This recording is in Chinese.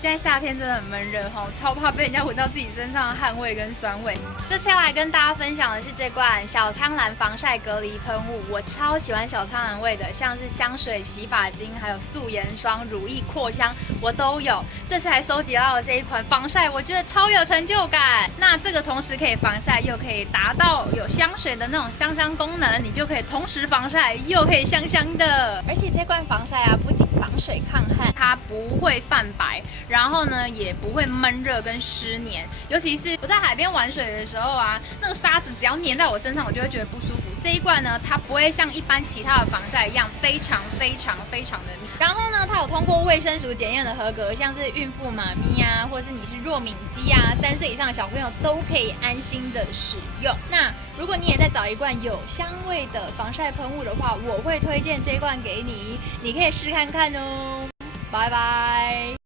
现在夏天真的很闷热吼，超怕被人家闻到自己身上的汗味跟酸味。这次要来跟大家分享的是这罐小苍兰防晒隔离喷雾，我超喜欢小苍兰味的，像是香水、洗发精，还有素颜霜、乳液扩香，我都有。这次还收集到了这一款防晒，我觉得超有成就感。那这个同时可以防晒，又可以达到有香水的那种香香功能，你就可以同时防晒又可以香香的。而且这罐防晒啊，不仅防水抗汗，它不会泛白。然后呢，也不会闷热跟湿黏，尤其是我在海边玩水的时候啊，那个沙子只要粘在我身上，我就会觉得不舒服。这一罐呢，它不会像一般其他的防晒一样非常的密。然后呢，它有通过卫生署检验的合格，像是孕妇妈咪啊，或者是你是弱敏肌啊，3岁以上的小朋友都可以安心的使用。那如果你也在找一罐有香味的防晒喷雾的话，我会推荐这一罐给你，你可以试看看哦。拜拜。